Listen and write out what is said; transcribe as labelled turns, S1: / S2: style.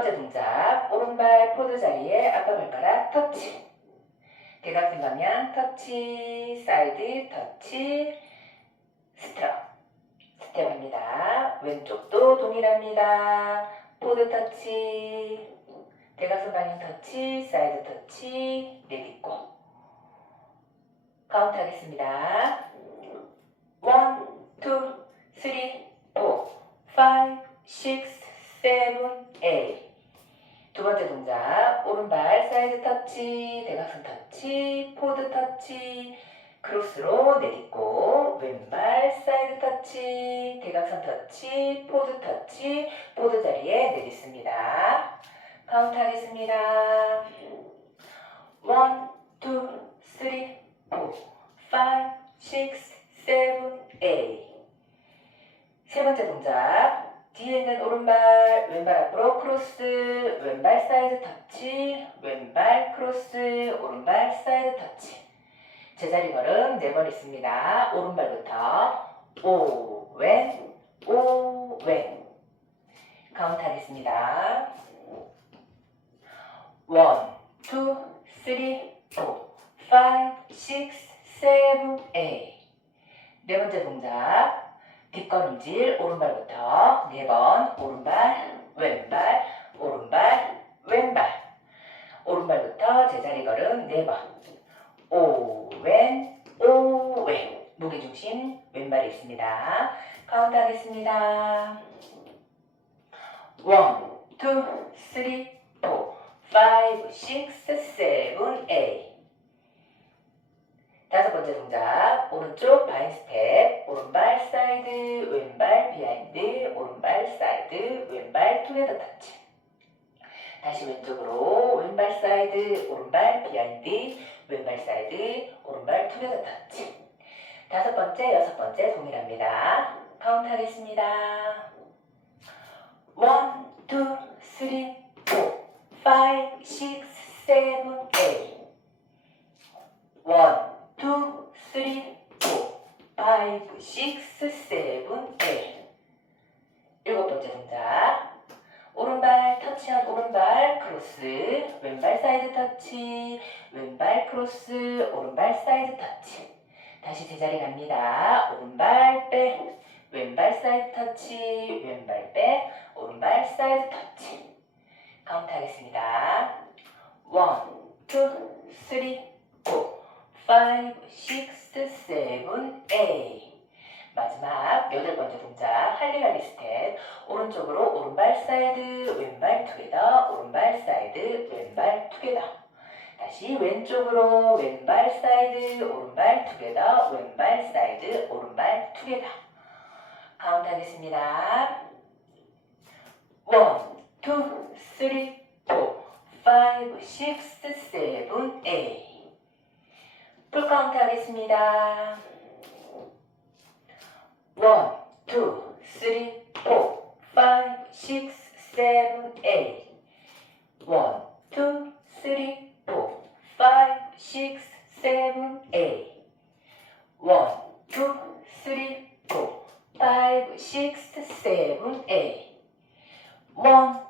S1: 번째 동작 오른발 포드 자리에 앞발가락 터치 대각선 방향 터치 사이드 터치 스트럽 스텝합니다. 왼쪽도 동일합니다. 포드 터치 대각선 방향 터치 사이드 터치 내딛고 카운트 하겠습니다. 1, 2, 3, 4, 5, 6, 7, 8. 두 번째 동작, 오른발 사이드 터치, 대각선 터치, 포드 터치, 크로스로 내딛고, 왼발 사이드 터치, 대각선 터치, 포드 터치, 포드 자리에 내딛습니다. 카운트 하겠습니다. 1, 2, 3, 4, 5, 6, 7, 8. 세 번째 동작. 뒤에 있는 오른발, 왼발 앞으로 크로스, 왼발 사이드 터치, 왼발 크로스, 오른발 사이드 터치. 제자리 걸음 네 번 있습니다. 오른발부터 오, 왼, 오, 왼. 카운트 하겠습니다. 원, 투, 쓰리, 포, 파이브, 식스, 세븐, 에잇. 네 번째 동작. 뒷걸음질 오른발부터 네번 오른발 왼발 오른발 왼발. 오른발부터 제자리 걸음 네번. 오왼 오왼. 무게중심 왼발에 있습니다. 카운트 하겠습니다. 원, 투, 쓰리, 포, 파이브, 식스, 세븐, 에잇. 다섯 번째 동작 오른쪽 바인 스텝 오른발 사이드 왼발 비하인드 오른발 사이드 왼발 투게더 터치. 다시 왼쪽으로 왼발 사이드 오른발 비하인드 왼발 사이드 오른발 투게더 터치. 다섯 번째 여섯 번째 동일합니다. 카운트 하겠습니다. 원투 쓰리 3, 파이 식 5, 6, 7, 8 일곱 번째 동작 오른발 터치한 오른발 크로스. 왼발 사이드 터치. 왼발 크로스. 오른발 사이드 터치. 다시 제자리 갑니다. 오른발 빼. 왼발 사이드 터치. 왼발 빼. 오른발 사이드 터치. 카운트 하겠습니다. 1, 2, 3 5, 6, 7, 8 마지막 여덟 번째 동작 할리갈리 스텝. 오른쪽으로 오른발 사이드 왼발 투게더 오른발 사이드 왼발 투게더 다시 왼쪽으로 왼발 사이드 오른발 투게더 왼발 사이드 오른발 투게더 카운트 하겠습니다. 1, 2, 3, 4, 5, 6, 7, 8 풀카운트 하겠습니다. 1, 2, 3, 4, 5, 6, 7, 8 1, 2, 3, 4, 5, 6, 7, 8 1, 2, 3, 4, 5, 6, 7, 8 1, 2, 3,